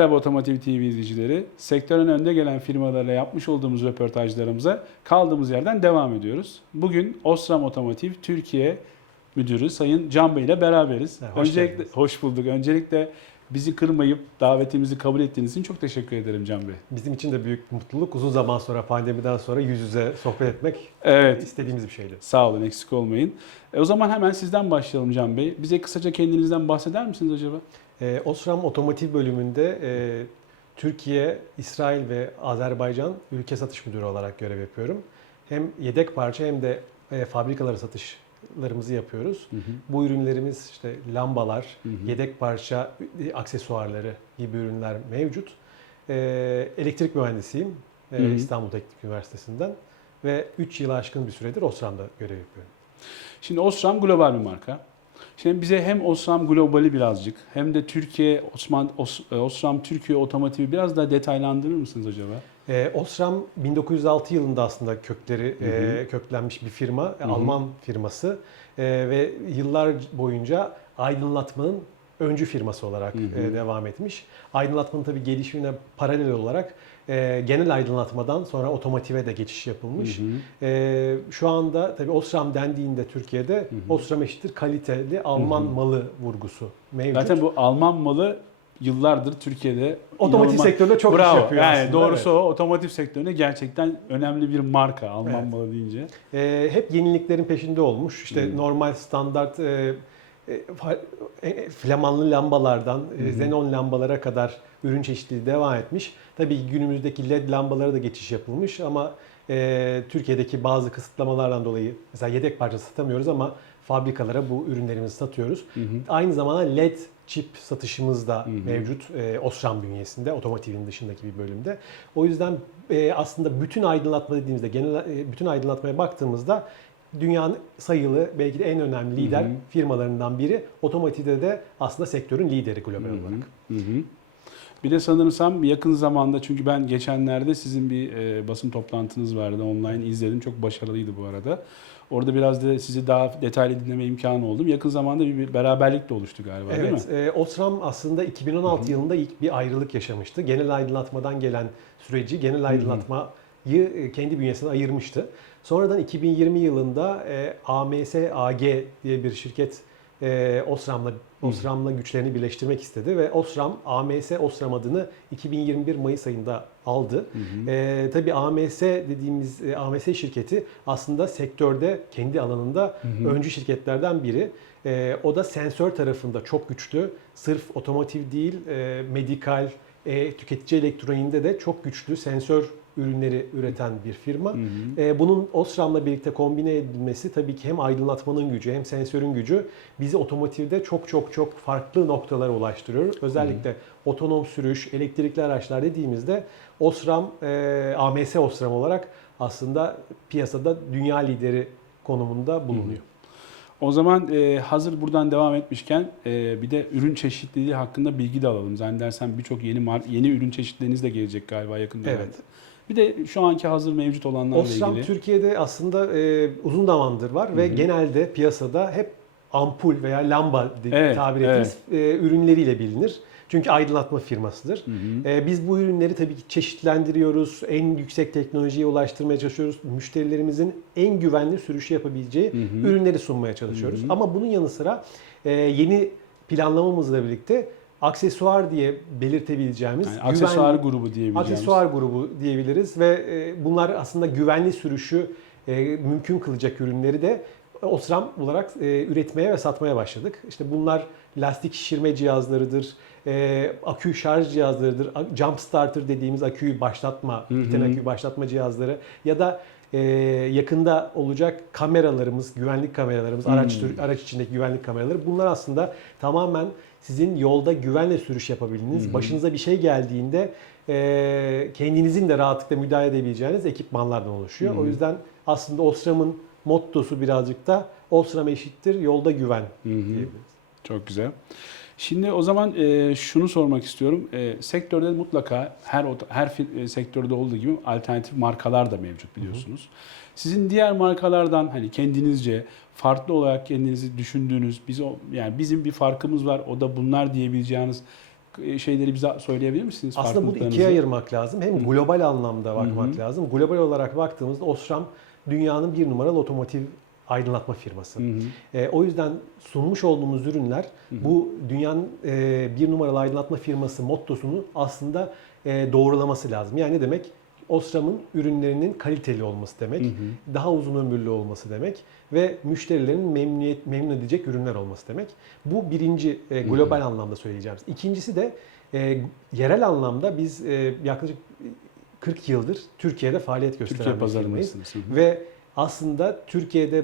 Merhaba Otomotiv TV izleyicileri. Sektörün önde gelen firmalarla yapmış olduğumuz röportajlarımıza kaldığımız yerden devam ediyoruz. Bugün Osram Otomotiv Türkiye Müdürü Sayın Can Bey ile beraberiz. Hoş Öncelikle geldiniz. hoş bulduk. Öncelikle bizi kırmayıp davetimizi kabul ettiğiniz için çok teşekkür ederim Can Bey. Bizim için de büyük mutluluk. Uzun zaman sonra pandemiden sonra yüz yüze sohbet etmek Evet. istediğimiz bir şeydi. Sağ olun, eksik olmayın. E, o zaman hemen sizden başlayalım Can Bey. Bize kısaca kendinizden bahseder misiniz acaba? Ee, Osram Otomotiv bölümünde e, Türkiye, İsrail ve Azerbaycan ülke satış müdürü olarak görev yapıyorum. Hem yedek parça hem de e, fabrikalara satışlarımızı yapıyoruz. Hı hı. Bu ürünlerimiz işte lambalar, Hı hı. yedek parça e, aksesuarları gibi ürünler mevcut. E, elektrik mühendisiyim e, Hı hı. İstanbul Teknik Üniversitesi'nden ve 3 yılı aşkın bir süredir Osram'da görev yapıyorum. Şimdi Osram global bir marka. Şimdi bize hem Osram globali birazcık hem de Türkiye Osman Os- e, Osram Türkiye otomotivi biraz daha detaylandırır mısınız acaba? E, Osram 1906 yılında aslında kökleri Hı hı. e, köklenmiş bir firma, hı. Alman firması E, ve yıllar boyunca aydınlatmanın öncü firması olarak Hı hı. e, devam etmiş. Aydınlatmanın tabii gelişimine paralel olarak e, genel aydınlatmadan sonra otomotive de geçiş yapılmış. Hı hı. E, şu anda tabii Osram dendiğinde Türkiye'de hı. Osram eşittir kaliteli Alman Hı hı. malı vurgusu mevcut. Zaten bu Alman malı yıllardır Türkiye'de otomotiv inanılmaz- sektöründe çok Bravo. iş yapıyor yani aslında. doğrusu evet. o otomotiv sektöründe gerçekten önemli bir marka Alman Evet. malı deyince. E, hep yeniliklerin peşinde olmuş. İşte Hı. normal standart e, e, fa- e, flamanlı lambalardan e, hı. xenon lambalara kadar ürün çeşitliliği devam etmiş. Tabii günümüzdeki led lambalara da geçiş yapılmış ama e, Türkiye'deki bazı kısıtlamalardan dolayı mesela yedek parça satamıyoruz ama fabrikalara bu ürünlerimizi satıyoruz. Hı hı. Aynı zamanda led çip satışımız da Hı hı. mevcut e, Osram bünyesinde, otomotivin dışındaki bir bölümde. O yüzden e, aslında bütün aydınlatma dediğimizde, genel e, bütün aydınlatmaya baktığımızda dünyanın sayılı belki de en önemli lider Hı hı. firmalarından biri. Otomotivde de aslında sektörün lideri global Hı hı. olarak. Hı hı. Bir de sanırsam yakın zamanda çünkü ben geçenlerde sizin bir e, basın toplantınız vardı online izledim. Çok başarılıydı bu arada. Orada biraz da sizi daha detaylı dinleme imkanı oldum. Yakın zamanda bir, bir beraberlik de oluştu galiba değil mi? Evet, Osram aslında 2016 yılında ilk bir ayrılık yaşamıştı. Genel aydınlatmadan gelen süreci genel aydınlatmayı e, kendi bünyesine ayırmıştı. Sonradan 2020 yılında e, AMS AG diye bir şirket e, Osram'la Osram'la güçlerini birleştirmek istedi ve Osram AMS Osram adını 2021 Mayıs ayında aldı. Hı hı. E, tabii AMS dediğimiz e, AMS şirketi aslında sektörde kendi alanında Hı hı. öncü şirketlerden biri. E, o da sensör tarafında çok güçlü. Sırf otomotiv değil, e, medikal, e, tüketici elektroniğinde de çok güçlü sensör ürünleri üreten bir firma. Hı hı. E, bunun Osram'la birlikte kombine edilmesi tabii ki hem aydınlatmanın gücü hem sensörün gücü bizi otomotivde çok çok çok farklı noktalara ulaştırıyor. Özellikle otonom sürüş, elektrikli araçlar dediğimizde Osram, e, AMS Osram olarak aslında piyasada dünya lideri konumunda bulunuyor. O zaman e, hazır buradan devam etmişken e, bir de ürün çeşitliliği hakkında bilgi de alalım. Zannedersem birçok yeni yeni ürün çeşitleriniz de gelecek galiba yakın dönemde. Evet. Bir de şu anki hazır mevcut olanlarla Osram ilgili. Türkiye'de aslında e, uzun zamandır var ve Hı hı. genelde piyasada hep ampul veya lamba Evet, tabir ettiğimiz e, ürünleriyle bilinir. Çünkü aydınlatma firmasıdır. Hı hı. E, biz bu ürünleri tabii ki çeşitlendiriyoruz. En yüksek teknolojiye ulaştırmaya çalışıyoruz. Müşterilerimizin en güvenli sürüşü yapabileceği Hı hı. ürünleri sunmaya çalışıyoruz. Hı hı. Ama bunun yanı sıra e, yeni planlamamızla birlikte aksesuar diye belirtebileceğimiz Yani güvenli- aksesuar grubu diyebileceğimiz. Aksesuar grubu diyebiliriz ve e, bunlar aslında güvenli sürüşü e, mümkün kılacak ürünleri de Osram olarak e, üretmeye ve satmaya başladık. İşte bunlar lastik şişirme cihazlarıdır, e, akü şarj cihazlarıdır, jump starter dediğimiz aküyü başlatma, biten aküyü başlatma cihazları ya da e, yakında olacak kameralarımız, güvenlik kameralarımız, araç tür- araç içindeki güvenlik kameraları. Bunlar aslında tamamen sizin yolda güvenle sürüş yapabildiğiniz, Hı hı. başınıza bir şey geldiğinde e, kendinizin de rahatlıkla müdahale edebileceğiniz ekipmanlardan oluşuyor. Hı hı. O yüzden aslında Osram'ın mottosu birazcık da Osram eşittir yolda güven Hı hı. diyebiliriz. Çok güzel. Şimdi o zaman e, şunu sormak istiyorum. E, sektörde mutlaka her her e, sektörde olduğu gibi alternatif markalar da mevcut biliyorsunuz. Sizin diğer markalardan hani kendinizce farklı olarak kendinizi düşündüğünüz biz o yani bizim bir farkımız var o da bunlar diyebileceğiniz e, şeyleri bize söyleyebilir misiniz? Aslında bunu ikiye ayırmak lazım. Hem global anlamda bakmak Hı hı. lazım. Global olarak baktığımızda Osram dünyanın bir numaralı otomotiv aydınlatma firması. Hı hı. E, o yüzden sunmuş olduğumuz ürünler bu dünyanın e, bir numaralı aydınlatma firması mottosunu aslında e, doğrulaması lazım. Yani ne demek? Osram'ın ürünlerinin kaliteli olması demek, Hı hı. daha uzun ömürlü olması demek ve müşterilerin memnuniyet, memnun edecek ürünler olması demek. Bu birinci e, global anlamda söyleyeceğimiz. İkincisi de e, yerel anlamda biz e, yaklaşık 40 yıldır Türkiye'de faaliyet gösteren Türkiye bir firmayız. Hı hı. Ve aslında Türkiye'de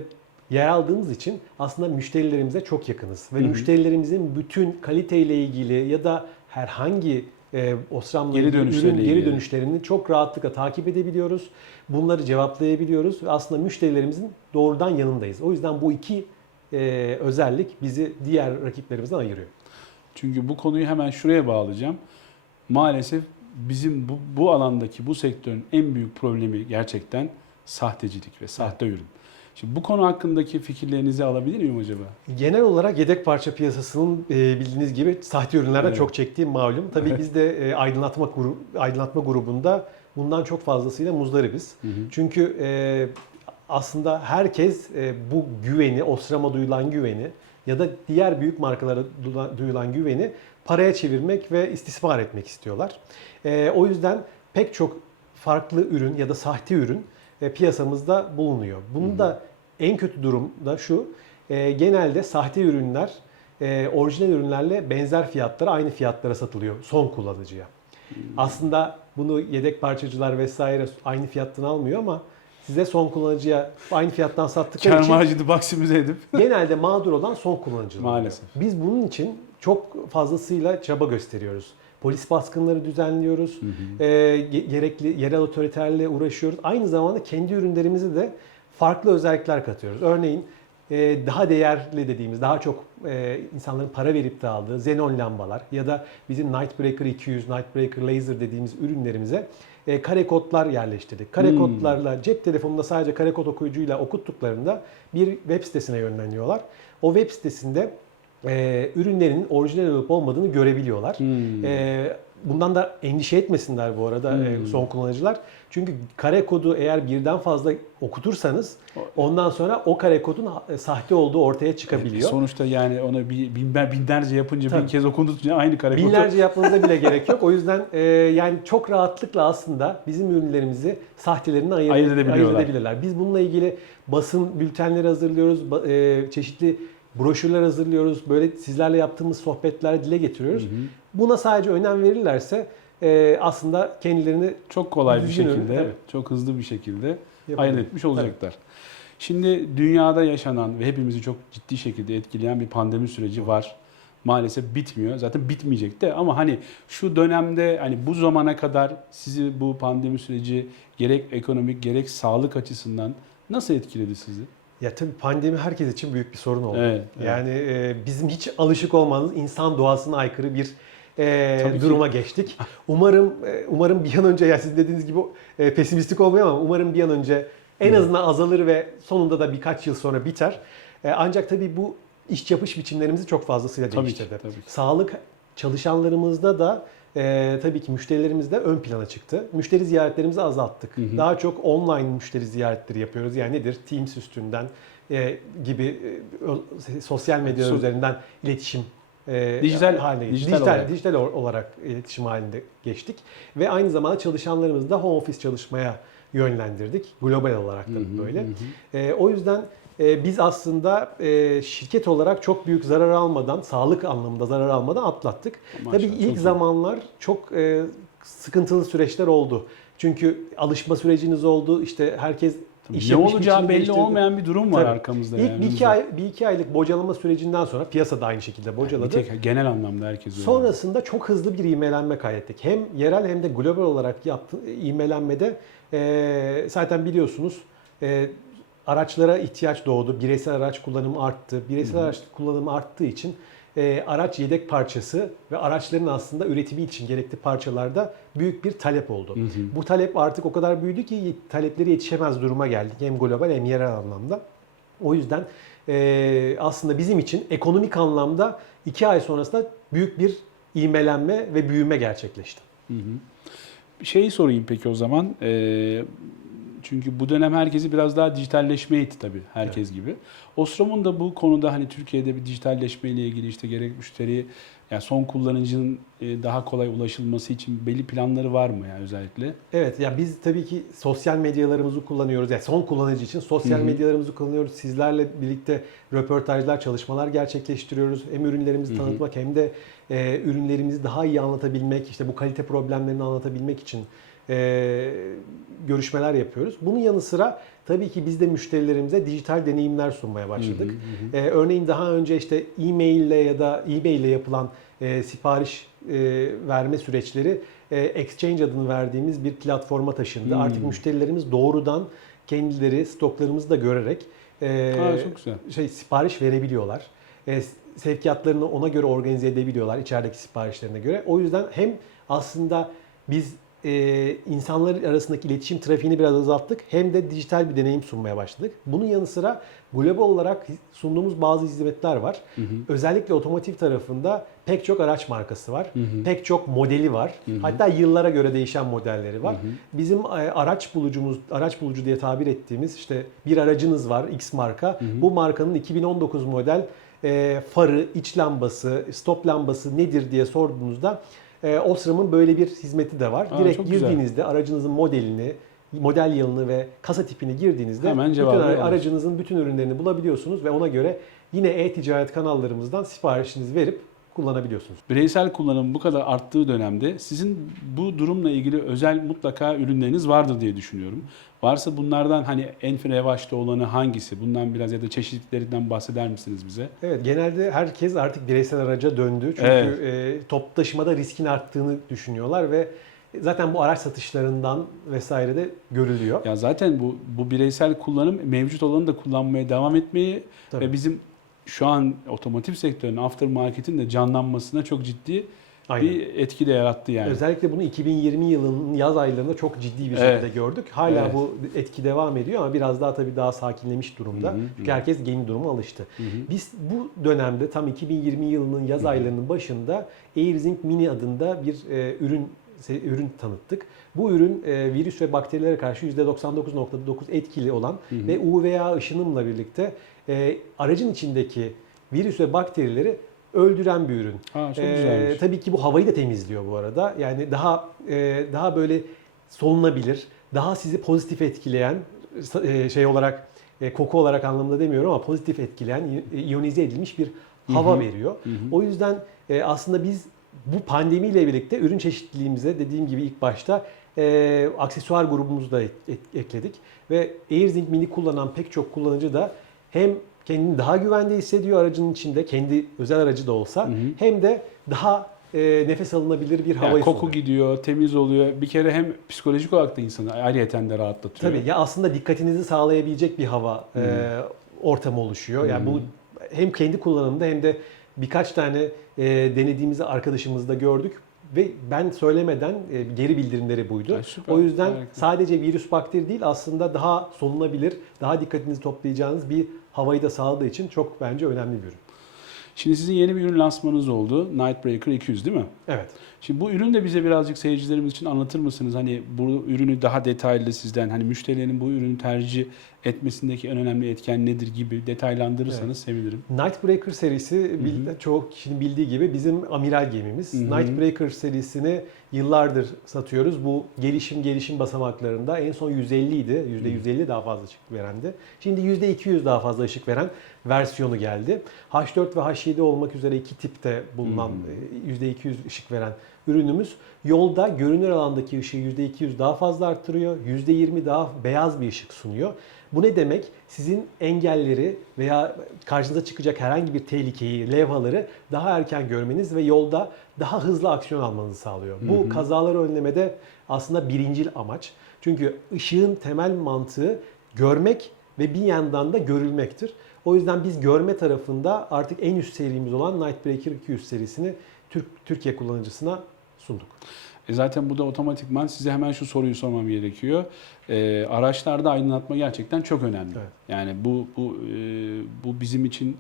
yer aldığımız için aslında müşterilerimize çok yakınız. Ve Hı hı. müşterilerimizin bütün kaliteyle ilgili ya da herhangi e, Osram'la Geri ürün geri ilgili. dönüşlerini çok rahatlıkla takip edebiliyoruz. Bunları cevaplayabiliyoruz ve aslında müşterilerimizin doğrudan yanındayız. O yüzden bu iki e, özellik bizi diğer rakiplerimizden ayırıyor. Çünkü bu konuyu hemen şuraya bağlayacağım. Maalesef bizim bu, bu alandaki bu sektörün en büyük problemi gerçekten sahtecilik ve sahte ürün. Şimdi bu konu hakkındaki fikirlerinizi alabilir miyim acaba? Genel olarak yedek parça piyasasının e, bildiğiniz gibi sahte ürünlerden Evet. çok çektiği malum. Tabii Evet. biz de e, aydınlatma gru- aydınlatma grubunda bundan çok fazlasıyla muzdaribiz. Hı hı. Çünkü e, aslında herkes e, bu güveni, Osram'a duyulan güveni ya da diğer büyük markalara duyulan- güveni paraya çevirmek ve istismar etmek istiyorlar. E, o yüzden pek çok farklı ürün ya da sahte ürün piyasamızda bulunuyor. Bunun da en kötü durum da şu, e, genelde sahte ürünler e, orijinal ürünlerle benzer fiyatlara, aynı fiyatlara satılıyor son kullanıcıya. Aslında bunu yedek parçacılar vesaire aynı fiyattan almıyor ama size son kullanıcıya aynı fiyattan sattıkları için marjını maksimize edip genelde mağdur olan son kullanıcılar. Maalesef. Biz bunun için çok fazlasıyla çaba gösteriyoruz. Polis baskınları düzenliyoruz. Ee, ge- gerekli yerel otoritelerle uğraşıyoruz. Aynı zamanda kendi ürünlerimizi de farklı özellikler katıyoruz. Örneğin e, daha değerli dediğimiz, daha çok e, insanların para verip de aldığı xenon lambalar ya da bizim Nightbreaker 200, Nightbreaker Laser dediğimiz ürünlerimize e, kare kodlar yerleştirdik. Kare Hmm. kodlarla cep telefonunda sadece kare kod okuyucuyla okuttuklarında bir web sitesine yönleniyorlar. O web sitesinde e, ürünlerin orijinal olup olmadığını görebiliyorlar. Hmm. E, bundan da endişe etmesinler bu arada e, Hmm. son kullanıcılar. Çünkü kare kodu eğer birden fazla okutursanız ondan sonra o kare kodun ha- sahte olduğu ortaya çıkabiliyor. sonuçta yani ona bir binler, binlerce yapınca Tabii. bir kez okundukça aynı kare kodu- Binlerce yapmanıza bile gerek yok. O yüzden e, yani çok rahatlıkla aslında bizim ürünlerimizi sahtelerini ayırt, Ayırt edebiliyorlar. ayırt edebilirler. Biz bununla ilgili basın bültenleri hazırlıyoruz, ba- e, çeşitli broşürler hazırlıyoruz. Böyle sizlerle yaptığımız sohbetler dile getiriyoruz. Hı hı. Buna sadece önem verirlerse e, aslında kendilerini Çok kolay bir şekilde, evet. çok hızlı bir şekilde ayırt etmiş olacaklar. Şimdi dünyada yaşanan ve hepimizi çok ciddi şekilde etkileyen bir pandemi süreci var. Maalesef bitmiyor. Zaten bitmeyecek de ama hani şu dönemde hani bu zamana kadar sizi bu pandemi süreci gerek ekonomik gerek sağlık açısından nasıl etkiledi sizi? Ya tabii pandemi herkes için büyük bir sorun oldu. Evet, evet. Yani e, bizim hiç alışık olmadığımız insan doğasına aykırı bir e, Tabii ki. duruma geçtik. Umarım e, umarım bir an önce ya siz dediğiniz gibi e, pesimistik olmuyor ama umarım bir an önce en Evet. azından azalır ve sonunda da birkaç yıl sonra biter. E, ancak tabii bu iş yapış biçimlerimizi çok fazlasıyla Tabii ki, değiştirdi. tabii ki. Sağlık çalışanlarımızda da e, tabii ki müşterilerimiz de ön plana çıktı. Müşteri ziyaretlerimizi azalttık. Hı hı. Daha çok online müşteri ziyaretleri yapıyoruz. Yani nedir? Teams üstünden e, gibi e, sosyal medya So- üzerinden iletişim e, Dijital- haline dijital dijital, olarak. dijital olarak iletişim halinde geçtik ve aynı zamanda çalışanlarımızı da home office çalışmaya yönlendirdik. Global olarak da hı, böyle. hı hı. E, o yüzden biz aslında e, şirket olarak çok büyük zarar almadan, sağlık anlamında zarar almadan atlattık. Maşallah, Tabii çok ilk iyi. zamanlar çok e, sıkıntılı süreçler oldu. Çünkü alışma süreciniz oldu. İşte herkes iş ne olacağı belli değiştirdi. olmayan bir durum var Tabii. arkamızda İlk yani. bir iki, ay, bir iki aylık bocalama sürecinden sonra piyasa da aynı şekilde Bir bocaladı. tek genel anlamda herkes öyle. Sonrasında çok hızlı bir ivmelenme kaydettik. Hem yerel hem de global olarak yaptı, ivmelenmede e, zaten biliyorsunuz e, araçlara ihtiyaç doğdu. Bireysel araç kullanımı arttı. Bireysel araç kullanımı arttığı için e, araç yedek parçası ve araçların aslında üretimi için gerekli parçalarda büyük bir talep oldu. Hı hı. Bu talep artık o kadar büyüdü ki talepleri yetişemez duruma geldik. Hem global hem yerel anlamda. O yüzden e, aslında bizim için ekonomik anlamda iki ay sonrasında büyük bir ivmelenme ve büyüme gerçekleşti. Hı hı. Şeyi sorayım peki o zaman. Ee, çünkü bu dönem herkesi biraz daha dijitalleşmeye itti tabii herkes gibi. Ostrom'un da bu konuda hani Türkiye'de bir dijitalleşme ile ilgili işte gerek müşteri yani son kullanıcının e, daha kolay ulaşılması için belli planları var mı yani özellikle? Evet ya biz tabii ki sosyal medyalarımızı kullanıyoruz. Yani son kullanıcı için sosyal Hı hı. medyalarımızı kullanıyoruz. Sizlerle birlikte röportajlar, çalışmalar gerçekleştiriyoruz. Hem ürünlerimizi Hı hı. tanıtmak hem de e, ürünlerimizi daha iyi anlatabilmek, işte bu kalite problemlerini anlatabilmek için e, görüşmeler yapıyoruz. Bunun yanı sıra tabii ki biz de müşterilerimize dijital deneyimler sunmaya başladık. Hı hı hı. Ee, örneğin daha önce işte e-mail ile ya da eBay ile yapılan e, sipariş e, verme süreçleri e, Exchange adını verdiğimiz bir platforma taşındı. Hmm. Artık müşterilerimiz doğrudan kendileri stoklarımızı da görerek e, Aa, çok güzel. şey sipariş verebiliyorlar. E, sevkiyatlarını ona göre organize edebiliyorlar içerideki siparişlerine göre. O yüzden hem aslında biz e, insanlar arasındaki iletişim trafiğini biraz azalttık hem de dijital bir deneyim sunmaya başladık. Bunun yanı sıra global olarak sunduğumuz bazı hizmetler var. Hı hı. Özellikle otomotiv tarafında pek çok araç markası var. Hı hı. Pek çok modeli var. Hı hı. Hatta yıllara göre değişen modelleri var. Hı hı. Bizim e, araç bulucumuz, araç bulucu diye tabir ettiğimiz işte bir aracınız var X marka. Hı hı. Bu markanın 2019 model e, farı, iç lambası, stop lambası nedir diye sorduğunuzda e, Osram'ın böyle bir hizmeti de var. Aa, Direkt çok güzel. girdiğinizde aracınızın modelini, model yılını ve kasa tipini girdiğinizde Hemen bütün aracınızın bütün ürünlerini bulabiliyorsunuz ve ona göre yine e-ticaret kanallarımızdan siparişinizi verip kullanabiliyorsunuz. Bireysel kullanım bu kadar arttığı dönemde sizin bu durumla ilgili özel mutlaka ürünleriniz vardır diye düşünüyorum. Varsa bunlardan hani en revaçta olanı hangisi? Bundan biraz ya da çeşitlerinden bahseder misiniz bize? Evet genelde herkes artık bireysel araca döndü. Çünkü Evet. e, toplu taşımada riskin arttığını düşünüyorlar ve zaten bu araç satışlarından vesaire de görülüyor. Ya zaten bu bu bireysel kullanım mevcut olanı da kullanmaya devam etmeyi Tabii. ve bizim şu an otomotiv sektörünün aftermarket'in de canlanmasına çok ciddi Aynen. bir etki de yarattı yani. Özellikle bunu 2020 yılının yaz aylarında çok ciddi bir Evet. şekilde gördük. Hala Evet. bu etki devam ediyor ama biraz daha tabii daha sakinlemiş durumda. Hı hı, Çünkü hı. herkes yeni duruma alıştı. Hı hı. Biz bu dönemde tam 2020 yılının yaz aylarının başında AirZync Mini adında bir e, ürün ürün tanıttık. Bu ürün e, virüs ve bakterilere karşı %99.9 etkili olan Hı hı. ve UVA ışınımla birlikte e, aracın içindeki virüs ve bakterileri öldüren bir ürün. Aa, çok güzelmiş. tabii ki bu havayı da temizliyor bu arada. Yani daha e, daha böyle solunabilir, daha sizi pozitif etkileyen e, şey olarak e, koku olarak anlamında demiyorum ama pozitif etkileyen iyonize edilmiş bir hava Hı hı. veriyor. Hı hı. O yüzden e, aslında biz bu pandemiyle birlikte ürün çeşitliliğimize dediğim gibi ilk başta e, aksesuar grubumuzu da ek- ek- ekledik ve AirZync Mini kullanan pek çok kullanıcı da hem kendini daha güvende hissediyor aracının içinde kendi özel aracı da olsa Hı hı. hem de daha e, nefes alınabilir bir Yani hava koku gidiyor, temiz oluyor. Bir kere hem psikolojik olarak da insanı ayrıyeten de rahatlatıyor. Tabii ya aslında dikkatinizi sağlayabilecek bir hava e, ortamı oluşuyor. Yani Hı. bunu hem kendi kullanımında hem de birkaç tane e, denediğimizi arkadaşımızda gördük ve ben söylemeden e, geri bildirimleri buydu. Ay, süper, o yüzden harika. sadece virüs bakteri değil aslında daha solunabilir, daha dikkatinizi toplayacağınız bir havayı da sağladığı için çok bence önemli bir ürün. Şimdi sizin yeni bir ürün lansmanınız oldu. Nightbreaker 200 değil mi? Evet. Şimdi bu ürünü de bize birazcık seyircilerimiz için anlatır mısınız? Hani bu ürünü daha detaylı sizden hani müşterilerin bu ürünü tercih etmesindeki en önemli etken nedir gibi detaylandırırsanız sevinirim. Nightbreaker serisi bil- çoğu kişinin bildiği gibi bizim amiral gemimiz. Hı hı. Nightbreaker serisini yıllardır satıyoruz. Bu gelişim gelişim basamaklarında en son 150 idi. %150 daha fazla ışık verendi. Şimdi %200 daha fazla ışık veren versiyonu geldi. H4 ve H7 olmak üzere iki tipte bulunan Hı. e, %200 ışık veren ürünümüz yolda görünür alandaki ışığı %200 daha fazla arttırıyor. %20 daha beyaz bir ışık sunuyor. Bu ne demek? Sizin engelleri veya karşınıza çıkacak herhangi bir tehlikeyi, levhaları daha erken görmeniz ve yolda daha hızlı aksiyon almanızı sağlıyor. Bu Hı hı. kazaları önlemede aslında birincil amaç. Çünkü ışığın temel mantığı görmek ve bir yandan da görülmektir. O yüzden biz görme tarafında artık en üst serimiz olan Nightbreaker 200 serisini Türk, Türkiye kullanıcısına sunduk. E zaten bu da otomatikman size hemen şu soruyu sormam gerekiyor. E, araçlarda aydınlatma gerçekten çok önemli. Evet. Yani bu bu e, bu bizim için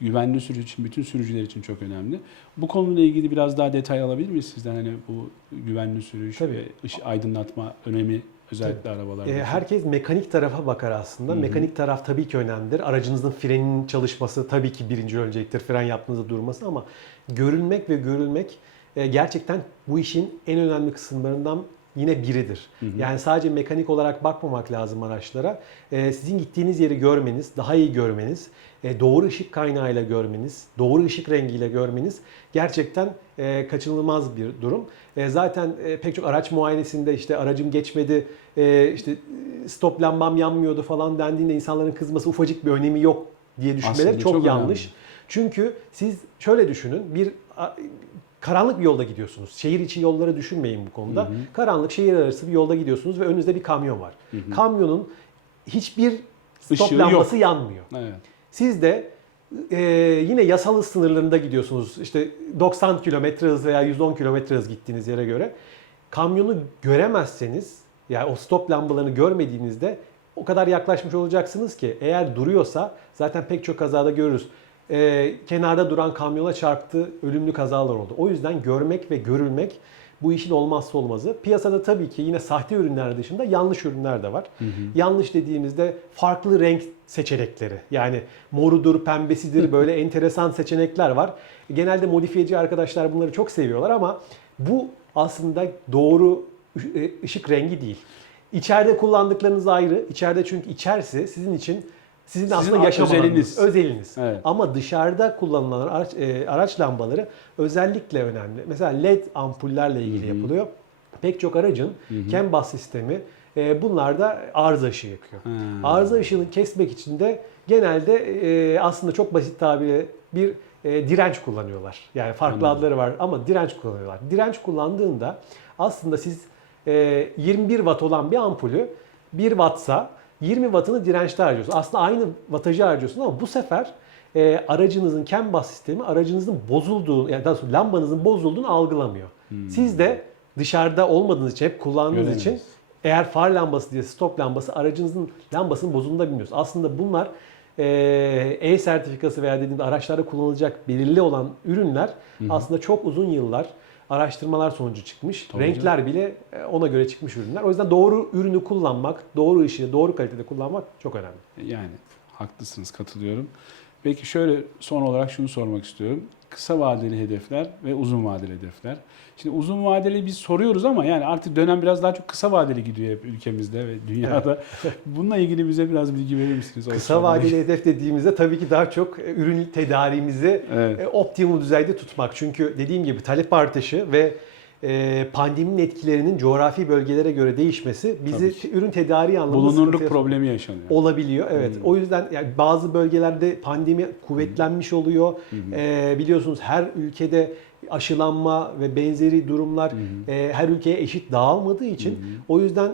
güvenli sürücü için bütün sürücüler için çok önemli. Bu konuyla ilgili biraz daha detay alabilir miyiz sizden hani bu güvenli sürüş Tabii. ve aydınlatma önemi özellikle arabalarda. E, herkes mekanik tarafa bakar aslında. Hı hı. Mekanik taraf tabii ki önemlidir. Aracınızın freninin çalışması tabii ki birinci önceliktir. Fren yaptığınızda durması ama görülmek ve görülmek gerçekten bu işin en önemli kısımlarından yine biridir. Hı hı. Yani sadece mekanik olarak bakmamak lazım araçlara. E, sizin gittiğiniz yeri görmeniz, daha iyi görmeniz, e, doğru ışık kaynağıyla görmeniz, doğru ışık rengiyle görmeniz gerçekten e, kaçınılmaz bir durum. E, zaten e, pek çok araç muayenesinde işte aracım geçmedi, e, işte e, stop lambam yanmıyordu falan dendiğinde insanların kızması ufacık bir önemi yok diye düşünmeleri Aslında çok, çok yanlış. önemli. Çünkü siz şöyle düşünün, bir karanlık bir yolda gidiyorsunuz. Şehir içi yolları düşünmeyin bu konuda. Hı hı. Karanlık şehir arası bir yolda gidiyorsunuz ve önünüzde bir kamyon var. Hı hı. Kamyonun hiçbir stop Işığı lambası yanmıyor. Evet. Siz de e, yine yasal sınırlarında gidiyorsunuz. İşte 90 km hız veya 110 km hız gittiğiniz yere göre. Kamyonu göremezseniz, yani o stop lambalarını görmediğinizde o kadar yaklaşmış olacaksınız ki eğer duruyorsa zaten pek çok kazada görürüz. E, kenarda duran kamyona çarptı, ölümlü kazalar oldu. O yüzden görmek ve görülmek bu işin olmazsa olmazı. Piyasada tabii ki yine sahte ürünler dışında yanlış ürünler de var. Yanlış dediğimizde farklı renk seçenekleri. Yani morudur, pembesidir böyle enteresan seçenekler var. Genelde modifiyeci arkadaşlar bunları çok seviyorlar ama bu aslında doğru ışık rengi değil. İçeride kullandıklarınız ayrı. İçeride çünkü içerisi sizin için sizin, aslında yaşam özeliniz. alanınız, özeliniz. Evet. Ama dışarıda kullanılan araç, e, araç lambaları özellikle önemli. Mesela LED ampullerle ilgili yapılıyor. Pek çok aracın CAN bus sistemi e, bunlarda arıza ışığı yakıyor. Ha. Arıza ışığını kesmek için de genelde e, aslında çok basit tabirle bir e, direnç kullanıyorlar. Yani farklı Anladım. adları var ama direnç kullanıyorlar. Direnç kullandığında aslında siz e, 21 watt olan bir ampulü 1 wattsa 20 wattını dirençte harcıyorsunuz. Aslında aynı wattajı harcıyorsunuz ama bu sefer e, aracınızın CAN bus sistemi aracınızın bozulduğunu yani daha doğrusu lambanızın bozulduğunu algılamıyor. Siz de dışarıda olmadığınız için hep kullandığınız için Göremeyiz. eğer far lambası diye stop lambası aracınızın lambasının bozulduğunu da bilmiyorsunuz. Aslında bunlar eee, E sertifikası veya dediğim gibi araçlarda kullanılacak belirli olan ürünler aslında çok uzun yıllar araştırmalar sonucu çıkmış. Tabii Renkler bile e, ona göre çıkmış ürünler. O yüzden doğru ürünü kullanmak, doğru ışığı, doğru kalitede kullanmak çok önemli. Yani haklısınız katılıyorum. Peki şöyle son olarak şunu sormak istiyorum. Kısa vadeli hedefler ve uzun vadeli hedefler. Şimdi uzun vadeli biz soruyoruz ama yani artık dönem biraz daha çok kısa vadeli gidiyor hep ülkemizde ve dünyada. Bununla ilgili bize biraz bilgi verir misiniz? Kısa vadeli hedef dediğimizde tabii ki daha çok e, ürün tedariğimizi Evet. e, optimum düzeyde tutmak. Çünkü dediğim gibi talep artışı ve e, pandeminin etkilerinin coğrafi bölgelere göre değişmesi bizi Tabii ürün tedariği anlamında Bulunurluk problemi yaşanıyor. olabiliyor. Evet. Hmm. O yüzden yani bazı bölgelerde pandemi kuvvetlenmiş oluyor. E, biliyorsunuz her ülkede aşılanma ve benzeri durumlar e, her ülkeye eşit dağılmadığı için o yüzden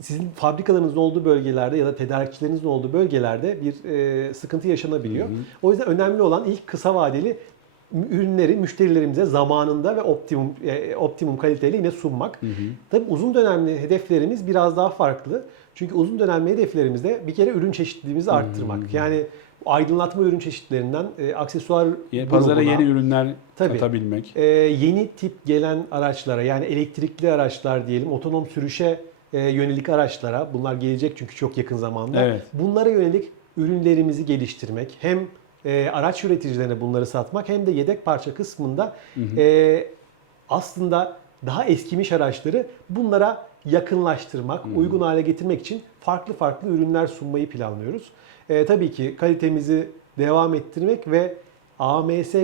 sizin fabrikalarınızın olduğu bölgelerde ya da tedarikçilerinizin olduğu bölgelerde bir e, sıkıntı yaşanabiliyor. Hı hı. O yüzden önemli olan ilk kısa vadeli ürünleri müşterilerimize zamanında ve optimum e, optimum kaliteyle yine sunmak. Hı hı. Tabii uzun dönemli hedeflerimiz biraz daha farklı. Çünkü uzun dönemli hedeflerimizde bir kere ürün çeşitliliğimizi arttırmak. Yani aydınlatma ürün çeşitlerinden e, aksesuar Ye- Pazara yeni ürünler Tabii. katabilmek. e, yeni tip gelen araçlara yani elektrikli araçlar diyelim otonom sürüşe e, yönelik araçlara bunlar gelecek çünkü çok yakın zamanda. Evet. Bunlara yönelik ürünlerimizi geliştirmek hem e, araç üreticilerine bunları satmak hem de yedek parça kısmında e, aslında daha eskimiş araçları bunlara yakınlaştırmak, uygun hale getirmek için farklı farklı ürünler sunmayı planlıyoruz. E, tabii ki kalitemizi devam ettirmek ve AMS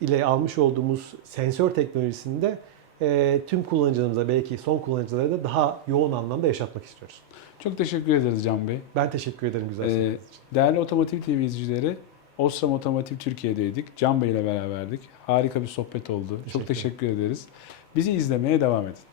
ile almış olduğumuz sensör teknolojisinde e, tüm kullanıcılarımıza belki son kullanıcılara da daha yoğun anlamda yaşatmak istiyoruz. Çok teşekkür ederiz Can Bey. Ben teşekkür ederim güzel Ee, değerli Otomotiv TV izleyicileri, Osram Otomotiv Türkiye'deydik. Can Bey ile beraberdik. Harika bir sohbet oldu. Çok Teşekkür teşekkür ederiz. Bizi izlemeye devam edin.